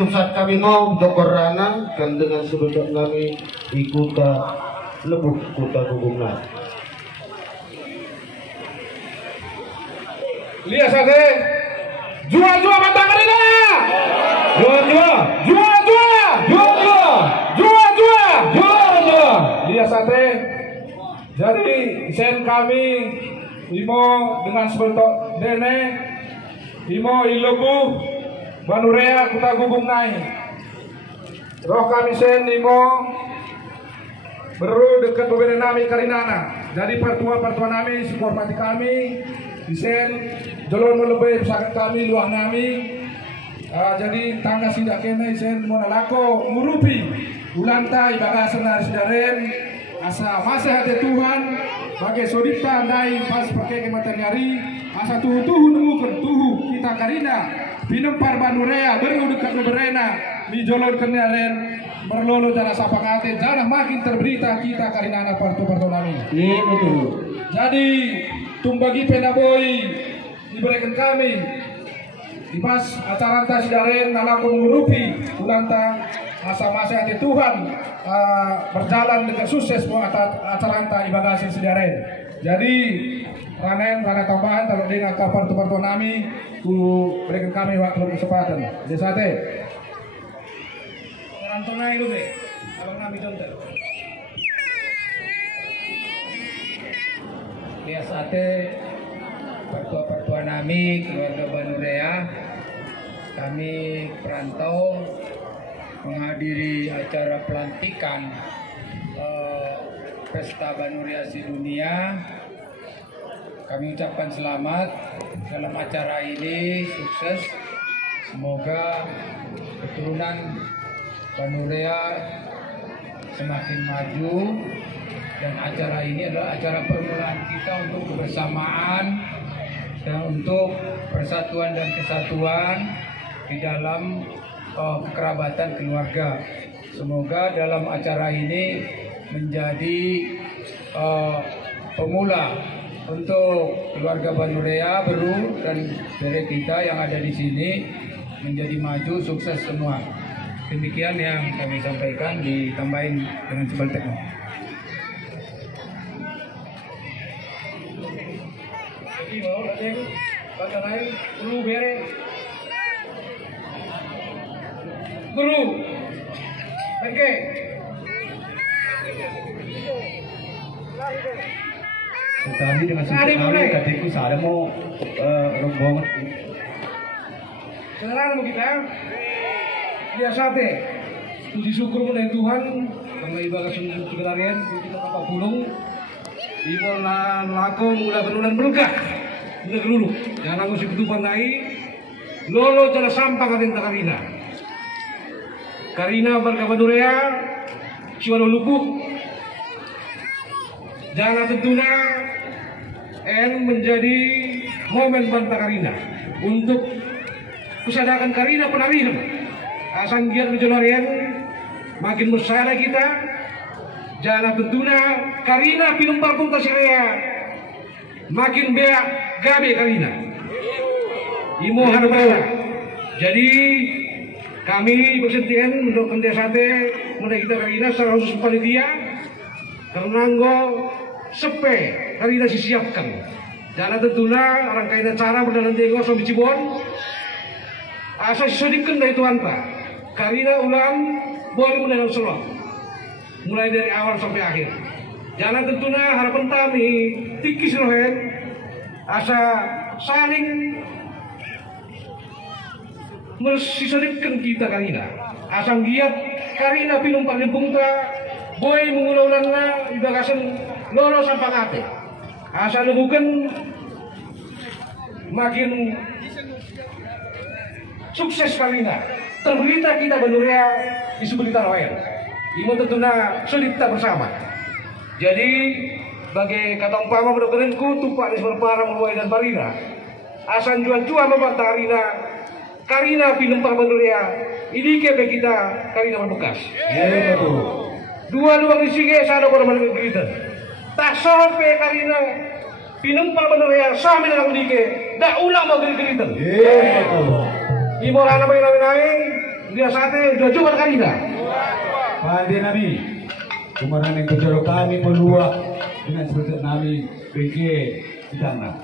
kusat kami mau dokorana kan dengan sebelum kami ikuta lebuh kuta gugumna. Lihat saja, jual Bantang Karina, jual. Lihat saja, jadi sen kami imo dengan sebentuk dene, imo ilebuh Banurea kuta gubung naik. Roh kami sen imo beru dekat berbeda nami Karinana. Jadi pertua nami hormati kami. Isen jolon melebih pesakit kami luah nami. Jadi tangga sidak kena isen mau nalako ngurupi ulantai baga senar sidaren asa masa hati Tuhan bagai sodipta andai pas pakai kematan nyari asa tuhu nunggukan tuhu kita Karina pinempar Banurea beru dekat beberena di jolon kenaren berlolo jana sapangate jana makin terberita kita Karina partu nami. Iya betul. Jadi tumbagi penaboy diberikan kami di pas acara tasidaren nalakon ngurupi ulanta masa-masa hati Tuhan berjalan dengan sukses buat acara ibadah sidaren. Jadi rana tambahan kalau dengan kapal tu nami ku berikan kami waktu kesempatan. Desate. Rantonai lu deh, abang nami contoh. Biasate pertua nami keluarga Banurea kami perantau menghadiri acara pelantikan Pesta Banurea Sedunia. Kami ucapkan selamat dalam acara ini, sukses, semoga keturunan Banurea semakin maju. Dan acara ini adalah acara permulaan kita untuk kebersamaan dan untuk persatuan dan kesatuan di dalam kekerabatan keluarga. Semoga dalam acara ini menjadi pemula untuk keluarga Banurea Beru dan dari kita yang ada di sini menjadi maju, sukses semua. Demikian yang kami sampaikan, ditambahin dengan sebaliknya. Mau datang bagian lain guru bere guru oke Tadi dengan suci kami katiku saya mau rombongan. saudara kita biasa teh puji syukur kepada Tuhan karena ibadah sungguh sekelarian kita apa pulung ibu lakon udah berulan berkah udah dulu jangan aku ketupan naik lolo jangan sampah katinta Karina warga Banurea siwalo lupuk jangan tentunya menjadi momen Banta Karina untuk kesadaran Karina penarihan asang giat menjelarian makin bersara kita jangan tentunya Karina pinumpar pun tasiraya makin beak gabe Karina imo harapaya. Jadi kami bersentian untuk pendesate mengenai kita Karina secara khusus panitia karena sepe Karina disiapkan jangan tentunya rangkaian acara berdalam tengok sampai Cibon asa sodikkan dari Tuhan Pak Karina ulang boleh mendalam selok mulai dari awal sampai akhir. Jangan tentunya harapan kami tikis rohen asa saling mensisodipkan kita Karina. Asang giat Karina pinumpang limpungta boy mengulaulanna ibagasan loro sampangate. Asa nebukan makin sukses Karina. Terberita kita Banurea di sebelah rohen. Imo tentunya solidta bersama. Jadi bagi kata umpama berkerenku tupak di berparang meluai dan Barina. Asan jual-jual membantah Karina pinempar Banurea. Ini kebe kita Karina berbekas. Dua lubang isige sada pada mana kita. Tak sampai Karina pinempar Banurea sampai dalam dike. Dak ulang mau kita. Imo rana bagi Dia sate jojo kan karina. Pandi Nabi, kumaran yang kejolo kami pelua dengan sebut nami PG di sana.